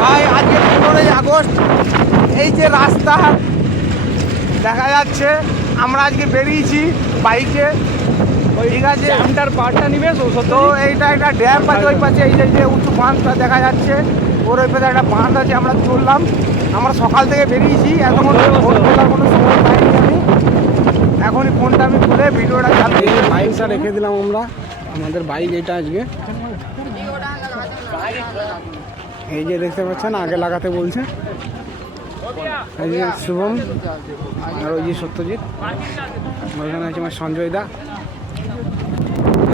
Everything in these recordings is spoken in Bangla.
ভাই আজকে 15ই আগস্ট, এই যে রাস্তা দেখা যাচ্ছে, আমরা আজকে বেরিয়েছি বাইকে, ঠিক আছে। ড্যামটার পার্টটা নিবে তো এইটা একটা ড্যাম আছে ওই পাশে, এই যে উঁচু বাঁধটা দেখা যাচ্ছে, ওর ওই পাশে একটা বাঁধ আছে। আমরা চললাম, আমরা সকাল থেকে বেরিয়েছি, এতক্ষণ ফোন তোলার কোনো সময় পাইনি আমি। এখনই ফোনটা আমি খুলে ভিডিওটা চালিয়ে বাইকটা রেখে দিলাম আমরা, আমাদের বাইক এটা আজকে। এই যে দেখতে পাচ্ছেন আগে লাগাতে বলছে, এই যে শুভম আর ওই যে সত্যজিৎ, ওইখানে আছে আমার সঞ্জয় দা।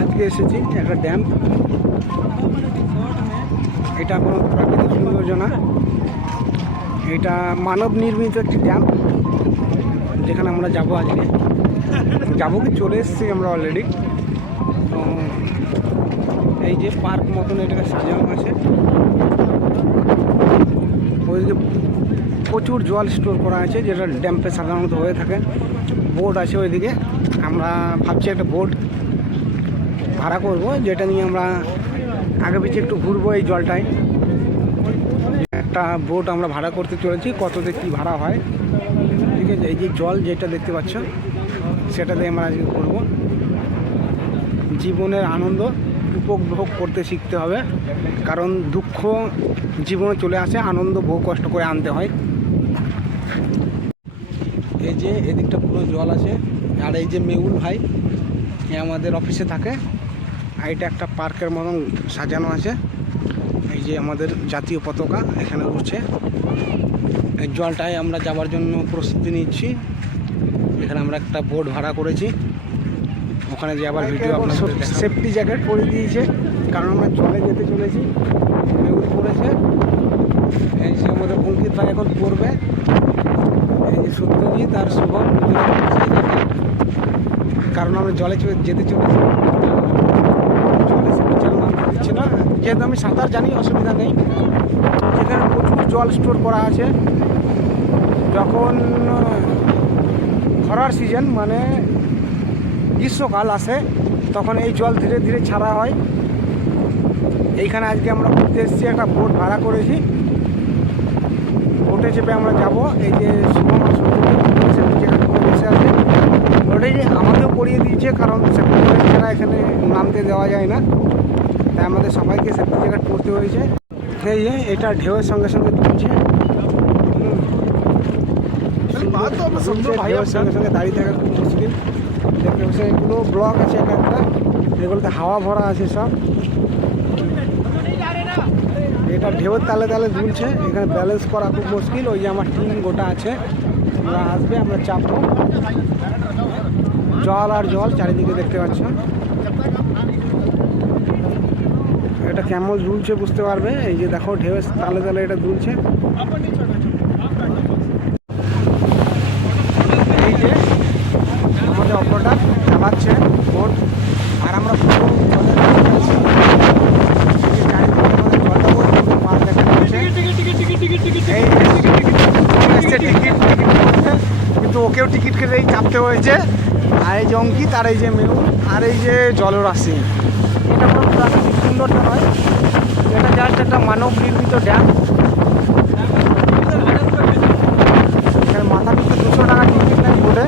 আজকে এসেছি একটা ড্যাম, এটা কোনো প্রাকৃতিক সৌন্দর্য না, এটা মানব নির্মিত একটি ড্যাম, যেখানে আমরা যাবো আজকে। যাবো কি চলে এসেছি আমরা অলরেডি। তো এই যে পার্ক মতন এটাকে সাজানো আছে, ওইদিকে প্রচুর জল স্টোর করা আছে, যেটা ড্যাম্পে সাধারণত হয়ে থাকে। বোট আছে ওইদিকে, আমরা ভাবছি একটা বোট ভাড়া করব, যেটা নিয়ে আমরা আগে পিছিয়ে একটু ঘুরবো এই জলটায়। একটা বোট আমরা ভাড়া করতে চলেছি, কততে কী ভাড়া হয়, ঠিক আছে। এই যে জল যেটা দেখতে পাচ্ছ, সেটাতে আমরা আজকে করবো। জীবনের আনন্দ উপভোগ করতে শিখতে হবে, কারণ দুঃখ জীবনে চলে আসে, আনন্দ বহু কষ্ট করে আনতে হয়। এই যে এদিকটা পুরো জল আছে, আর এই যে মেহুল ভাই এ আমাদের অফিসে থাকে, আর এটা একটা পার্কের মতন সাজানো আছে। এই যে আমাদের জাতীয় পতাকা এখানে উঠছে, এই জলটায় আমরা যাওয়ার জন্য প্রস্তুতি নিচ্ছি। এখানে আমরা একটা বোট ভাড়া করেছি, ওখানে যে আবার ভিডিও আপনার সেফটি জ্যাকেট পরে দিয়েছে, কারণ আমরা জলে যেতে চলেছি। মেহুল পড়েছে, এই যে আমাদের অঙ্কিত ভাই এখন পড়বে, এই যে সত্যজিৎ আর শুভম, কারণ আমরা জলে যেতে চলেছি। জলে সেফটি নামতে দিচ্ছে না, যেহেতু আমি সাঁতার জানি, অসুবিধা নেই। যেখানে প্রচুর জল স্টোর করা আছে, যখন খরার সিজন মানে গ্রীষ্মকাল আসে, তখন এই জল ধীরে ধীরে ছাড়া হয়। এইখানে আজকে আমরা ঘুরতে এসেছি, একটা বোট ভাড়া করেছি, বোটে চেপে আমরা যাব। এই যে শুভম সেফটি জ্যাকেট পরে বসে আছে, ওটাই আমাকেও পরিয়ে দিয়েছে, কারণ সেফটি জ্যাকেট ছাড়া এখানে নামতে দেওয়া যায় না, তাই আমাদের সবাইকে সেফটি জ্যাকেট পরতে হয়েছে। এই যে এটা ঢেউয়ের সঙ্গে সঙ্গে তুলছে, ঢেউয়ের সঙ্গে সঙ্গে দাঁড়িয়ে থাকা খুব মুশকিল। দেখতে পাচ্ছি এগুলো ব্লক আছে, এক একটা এগুলোতে হাওয়া ভরা আছে সব। এটা ঢেউয়ের তালে তালে দুলছে, এখানে ব্যালেন্স করা খুব মুশকিল। ওই যে আমার টিম গোটা আছে, ওরা আসবে, আমরা চাপবো। জল আর জল চারিদিকে দেখতে পাচ্ছ। এটা কেমন দুলছে বুঝতে পারবে, এই যে দেখো ঢেউয়ের তালে তালে এটা দুলছে। এই যে আমাদের অপরটা চালাচ্ছে বোট, আর আমরা পুরো জলের কিন্তু ওকেও টিকিট কেটেই চাপতে হয়েছে। আর এই যে অঙ্কিত, আর এই যে মেরু, আর এই যে জলরাশি, এটা কোনো প্রাকৃতিক সৌন্দর্য নয়, এটা জাস্ট একটা মানব নির্মিত ড্যাম। এখানে মাথা পিছু 200 টাকা টিকিট নেয় বোটে,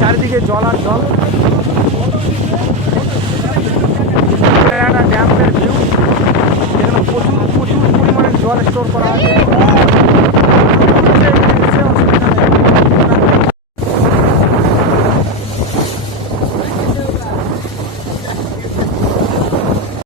চারিদিকে জল আর জল। একটা ড্যামের ভিউ, যেখানে প্রচুর প্রচুর পরিমাণে জল স্টোর করা আছে।